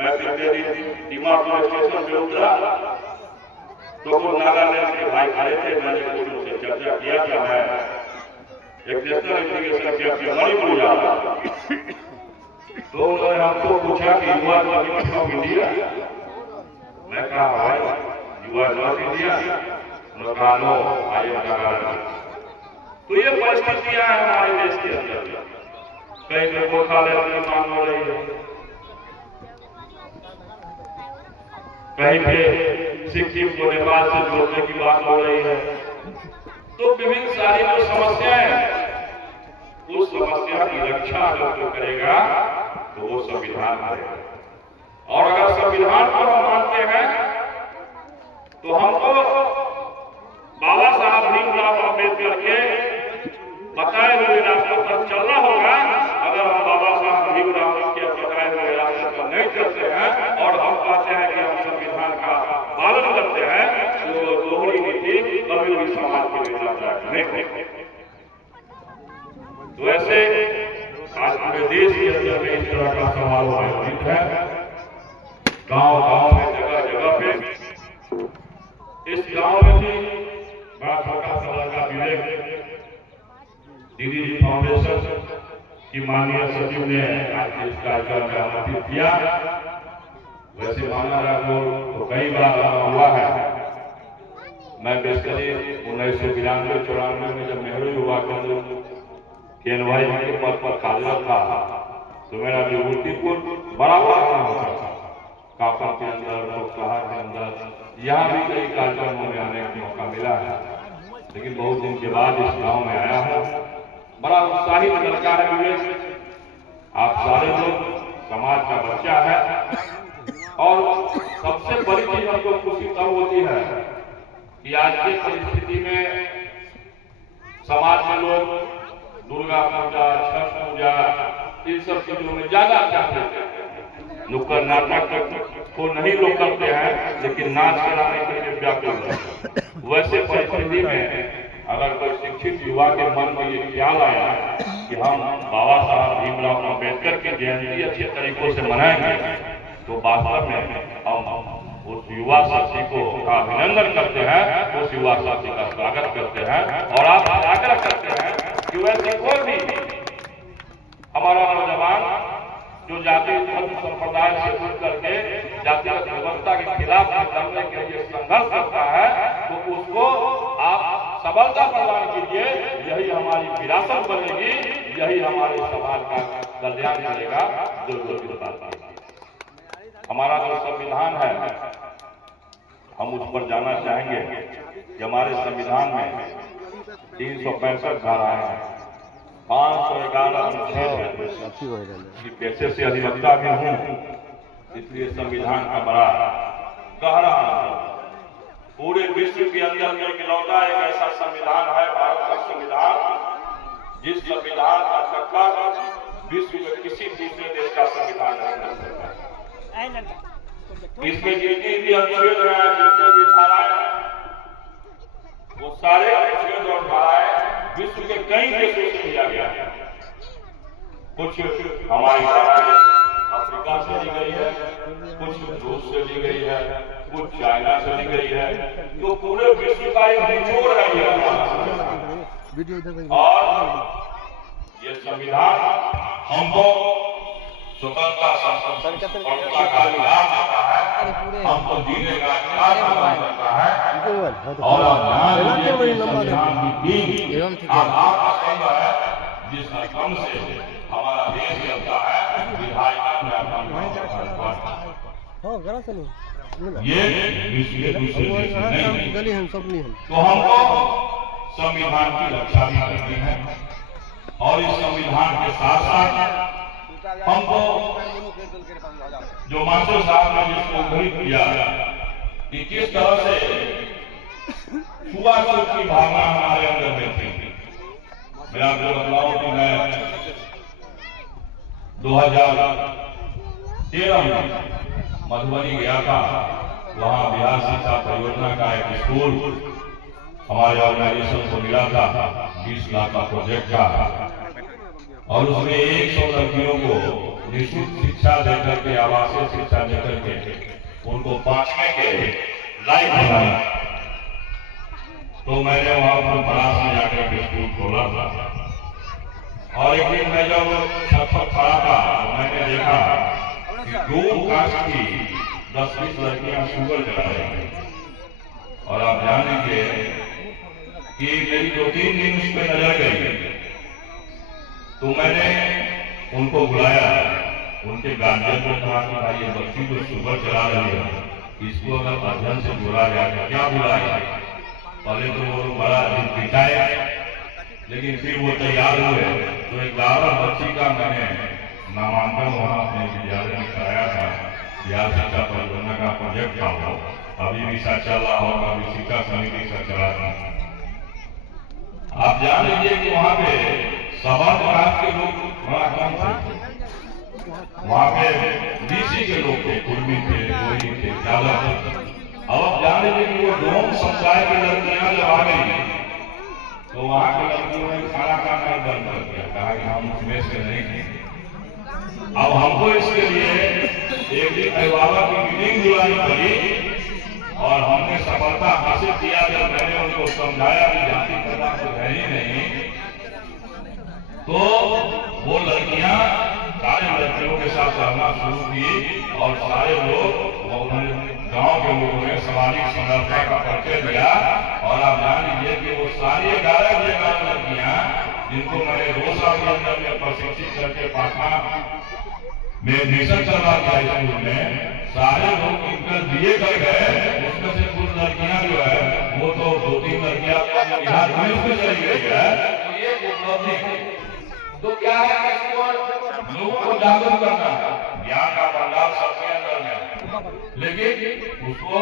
मैं पिछले दिन दीमापुर स्टेशन पे उतरा तो वो नागालैंड के भाई खड़े थे। मैंने उनसे चर्चा किया कि मैं एक नेशनल इंटीग्रेशन कैंप मणिपुर जा रहा था। तो उन्होंने हमको पूछा कि युवा ऑफ इंडिया। मैं कहा भाई युवा नॉर्थ इंडिया। उन्होंने कहा नो आई एम नागालैंड। तो ये परिस्थितियां हैं हमारे देश के अंदर। कहीं पे गोरखालैंड की मांग हो रही है, कहीं पे सिक्किम को नेपाल से जोड़ने की बात हो रही है। तो विभिन्न सारी जो समस्याएं हैं, उस समस्या की रक्षा अगर जो करेगा तो वो संविधान करेगा। और अगर संविधान को हम मानते हैं तो हमको बाबा साहब भीमराव अम्बेडकर के बताए हुए रास्ते पर चलना होगा। अगर हम बाबा साहब भीमराव के बताए हुए रास्ते पर नहीं चलते हैं और हम कहते हैं कि हम संविधान का पालन करते हैं तो दोहरी नीति कभी भी समाज के लिए लाभदायक नहीं है। तो ऐसे आज पूरे देश के अंदर में इस तरह का समारोह आयोजित है। गांव गांव में जगह जगह पे इस गांव में भी बड़ा छोटा सा लड़का विवेक दीदी फाउंडेशन की माननीय सचिव ने आज इस कार्यक्रम में आमंत्रित किया। वैसे माना तो कई बार हुआ है। मैं बेसिकली 1992-94 में जब नेहरू युवा केंद्र केनवाई के पद पर कार्यरत था तो मेरा विभूतिपुर बड़ा बड़ा होता था। कापा के अंदर, लोकसभा के अंदर, यहाँ भी कई कार्यक्रमों में आने का मौका मिला है। लेकिन बहुत दिन के बाद इस गांव में आया है। बड़ा उत्साहित लड़का है विवेक। आप सारे लोग समाज का बच्चा है। और सबसे बड़ी चीज हमको खुशी तब होती है कि आज की परिस्थिति में समाज में लोग दुर्गा पूजा, छठ पूजा, इन सब चीजों में ज्यादा चाहते हैं। नुक्कड़ नाटक को नहीं लोग करते हैं, लेकिन नाच कराने के लिए व्याकुल है। वैसे परिस्थिति में अगर कोई शिक्षित युवा के मन में ये ख्याल आया कि हम बाबा साहब भीमराव अम्बेडकर की जयंती अच्छे तरीकों से मनाएंगे तो वास्तव में हम उस युवा साथी को का अभिनंदन करते हैं, उस युवा साथी का स्वागत करते हैं। और आप आग्रह करते हैं कि वैसे कोई भी हमारा नौजवान जो जाति धर्म संप्रदाय से दूर करके जातिगत व्यवस्था के खिलाफ लड़ने के लिए संघर्ष करता है तो उसको आप सबलता प्रदान कीजिए। यही हमारी विरासत बनेगी, यही हमारे समाज का कल्याण करेगा। हमारा जो संविधान है हम उस पर जाना चाहेंगे कि हमारे संविधान में 365 धाराएं हैं, 511 अनुच्छेद है। पैसे से अधिवक्ता भी हूँ, इसलिए संविधान का बड़ा गहरा पूरे विश्व के अंदर में इकलौता एक ऐसा संविधान है, भारत का संविधान, जिस संविधान का टक्कर विश्व में किसी दूसरे देश का संविधान नहीं कर सकता। इसमें जितनी भी अनुच्छेद हैं, जितने भी धाराएं हैं, वो सारे अनुच्छेद और धाराएं विश्व के कई देशों से लिया गया है। कुछ हमारी धाराएं अफ्रीका से ली गई है, कुछ रूस से ली गई है, कुछ चाइना से ली गई है। तो पूरे विश्व का एक निचोड़ है ये। और ये संविधान हमको स्वतंत्रता संपन्नता का अधिकार देता है, हमको जीने का अधिकार प्रदान करता है। और संविधान की आधार स्तंभ है जिस स्तंभ से हमारा देश चलता है। ये दूसरे नहीं है, तो हमको संविधान की रक्षा भी करनी है। और इस संविधान के साथ साथ हमको जो मास्टर साहब ने जिसको उद्धृत किया कि किस तरह से छुआछूत की भावना हमारे अंदर में थी। मैं आपको बताऊं कि मैं 2013 में मधुबनी गया था। वहां बिहार शिक्षा परियोजना का एक स्कूल हमारे ऑर्गेनाइजेशन को मिला था, 20 लाख का प्रोजेक्ट था। और उसमें 100 लड़कियों को निःशुल्क शिक्षा देकर के, आवासीय शिक्षा देकर के उनको 5वें के लायक बनाया। तो मैंने वहां पर परास में जाकर के स्कूल खोला था। और एक दिन मैं जब छत पर खड़ा था तो मैंने देखा कि 2 कास्ट की 10-20 लड़कियां शुगर चला रही हैं। और आप जान लीजिए कि मेरी 2-3 दिन उस पर नजर गई। तो मैंने उनको बुलाया, उनके गार्जियन को कहा कि भाई ये बच्ची जो शुगर चला रही है, इसको अगर अध्ययन से जोड़ा जाए तो क्या बुरा है। पहले तो वो बड़ा दिखाए, लेकिन फिर वो तैयार हुए। तो 11 बच्ची का मैंने नामांकन वहाँ अपने विद्यालय में कराया था। बिहार शिक्षा परियोजना का प्रोजेक्ट था वो, अभी भी सा चल रहा होगा, अभी शिक्षा समिति से चला रहा है। आप जान लीजिए कि वहाँ पे सभा कास्ट के लोग बड़ा कम थे। वहाँ पे बीसी के लोग थे, कुर्मी थे, गोरी थे, ज्यादा थे। अब आप जान लीजिए कि वो डोम समुदाय की लड़कियां जब आ गई तो वहाँ के लड़कियों ने खाना खाना बंद कर दिया, कहा कि हम उसमें से नहीं थे। अब हमको इसके लिए एक दिन अभिभावक की मीटिंग बुलानी पड़ी और हमने सफलता हासिल किया जब मैंने उनको समझाया कि जाति प्रथा तो है ही नहीं। तो वो लड़कियां सारे लड़कियों के साथ रहना शुरू की और सारे लोग गांव के लोगों ने सामाजिक संरचना का परिचय दिया। और आप जान लीजिए कि वो सारी 11 लड़कियां जिनको मैंने 2 साल के अंदर में प्रशिक्षित करके पाठा में एडमिशन करवा दिया स्कूल में, सारे लोग इंटर दिए कर गए। उसमें से कुछ लड़कियां जो है वो तो 2-3 लड़कियां बिहार पुलिस में चली गई है। तो ये उपलब्धि तो क्या है, लोगों को जागरूक करना है। ज्ञान का भंडार सबके अंदर है, लेकिन उसको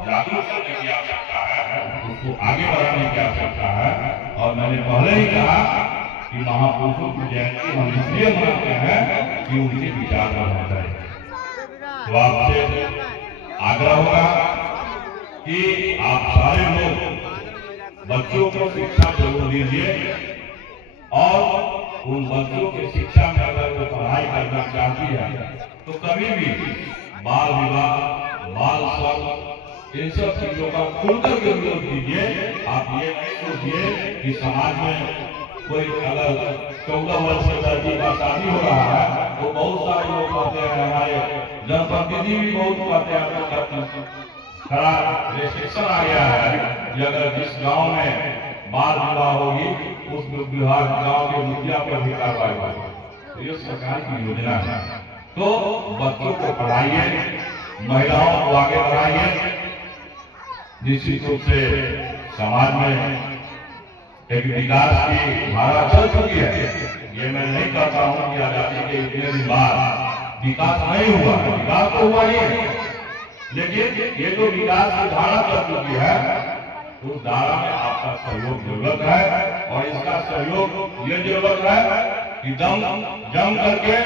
जागरूक करने की आवश्यकता है, उसको आगे बढ़ाने की आवश्यकता है। और मैंने पहले ही कहा कि महापुरुषों की जयंती हम इसलिए मनाते हैं कि उनके विचार बढ़ना चाहिए। तो आपसे आग्रह होगा कि आप सारे लोग बच्चों को शिक्षा जरूर दीजिए। और उन बच्चों की शिक्षा में अगर वो पढ़ाई करना चाहती है तो कभी भी बाल विवाह, बाल श्रम, इन सब चीजों का खुलकर के विरोध कीजिए। आप ये नहीं सोचिए कि समाज में कोई अगर 14 वर्ष से लड़की का शादी हो रहा है तो बहुत सारे लोग कहते हैं, हमारे जनप्रतिनिधि भी बहुत कहते हैं खराब रेस्ट्रिक्शन आ गया है कि अगर जिस गांव में बाल विवाह होगी उस विभाग गांव के मुखिया पर भी कार्रवाई होगी। तो ये सरकार की योजना है। तो बच्चों को पढ़ाइए, महिलाओं को आगे बढ़ाइए। निश्चित रूप से समाज में एक विकास की धारा चल चुकी है। ये मैं नहीं कहता हूँ कि आजादी के इतने दिन बाद विकास नहीं हुआ, विकास तो हुआ ही है, लेकिन ये जो विकास की धारा चल चुकी है उस धारा में आपका सहयोग जरूरत है। और इसका सहयोग ये जरूरत है कि जम करके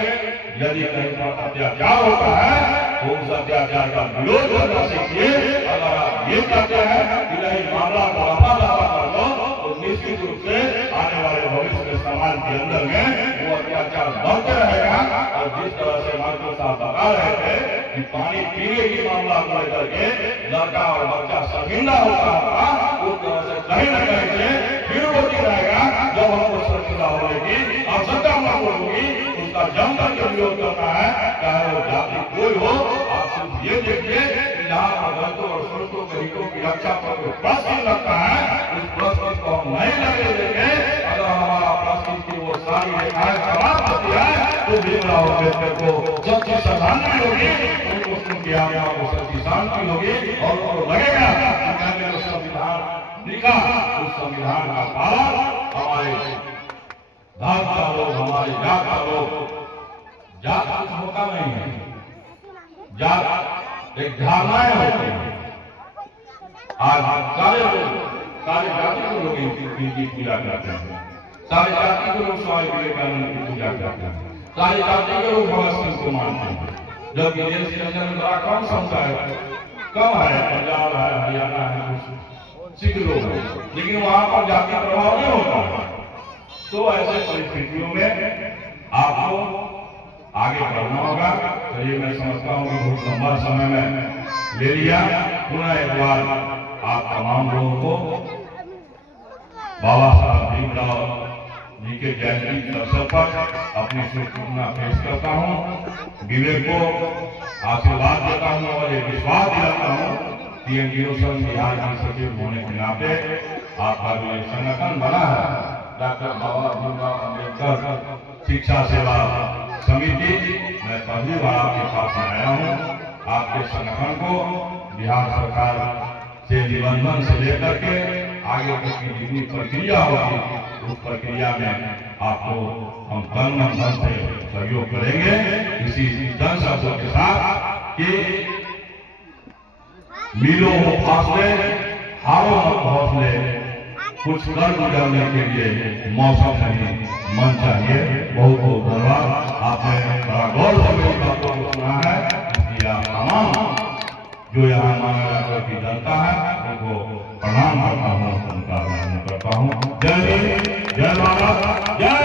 यदि कहीं पर अत्याचार होता है तो उस अत्याचार का विरोध करना सीखिए। अगर आप ये कहते हैं कि नहीं मामला को रफा दफा कर दो तो निश्चित रूप से आने वाले भविष्य के समाज के अंदर में वो अत्याचार बढ़ते रहेगा। और जिस तरह से मंत्री साहब बता रहे थे कि पानी पीने की मामला को लेकर के लड़का और बच्चा शर्मिंदा होता होगा, उस तरह से कहीं न कहीं से फिर होती रहेगा। जब हमको शर्मिंदा होगी, आवश्यकता होगी, उसका जम करके विरोध करना है, चाहे वो जाति कोई हो। आप सिर्फ ये देखिए कि जहाँ पर दलितों और श्रोतों के हितों की रक्षा पर कोई प्रश्न लगता है, उस प्रश्न को हम नहीं लगे देंगे। अगर हमारा प्रश्न की वो सारी रेखाएं समाप्त होती है तो भीमराव अम्बेडकर को सच्ची श्रद्धांजलि होगी, उनको सुन के आत्मा को सच्ची शांति होगी और उनको लगेगा कि मैंने जो संविधान लिखा उस संविधान का पालन हमारे धर्म का लोग, हमारे जात का लोग, जात कुछ होता नहीं है, जात एक धारणाएं होती है। आज सारे लोग, सारे जाति के लोग इनकी पूजा करते हैं, सारे जाति के लोग स्वामी विवेकानंद की पूजा करते हैं, सारे जाति के लोग भगत सिंह को मानते हैं। जबकि देश के अंदर बड़ा कम समुदाय कम है, पंजाब है, हरियाणा है, सिख लोग हैं, लेकिन वहां पर जाति प्रभाव नहीं होता। तो ऐसे परिस्थितियों में आपको आगे बढ़ना होगा। चलिए, मैं समझता हूँ कि बहुत लंबा समय में ले लिया। पुनः एक बार आप तमाम लोगों को बाबा साहब भीमराव जी के जयंती के अवसर पर अपनी शुभकामना पेश करता हूँ। विवेक को आशीर्वाद देता हूँ और ये विश्वास दिलाता हूँ कि एनजीओ संघ बिहार के सचिव होने के नाते आपका जो ये संगठन बना है, डॉक्टर बाबा भीमराव अम्बेडकर शिक्षा सेवा समिति, मैं पहली बार आपके पास में आया हूँ। आपके संगठन को बिहार सरकार से निबंधन से लेकर के आगे की जितनी प्रक्रिया होगी, उस प्रक्रिया में आपको हम तन मन धन से सहयोग करेंगे। इसी जन शब्दों के साथ कि मिलो हो फासले, हारो मत हौसले, कुछ कर गुजरने के लिए मौसम नहीं मन चाहिए। बहुत बहुत धन्यवाद। आपने बड़ा गौर से मेरी बातों को सुना है, इसलिए आप तमाम जो यहाँ मानव की जनता है उनको प्रणाम करता हूँ, उनका अभिनंदन करता हूँ। जय हिंद, जय भारत, जय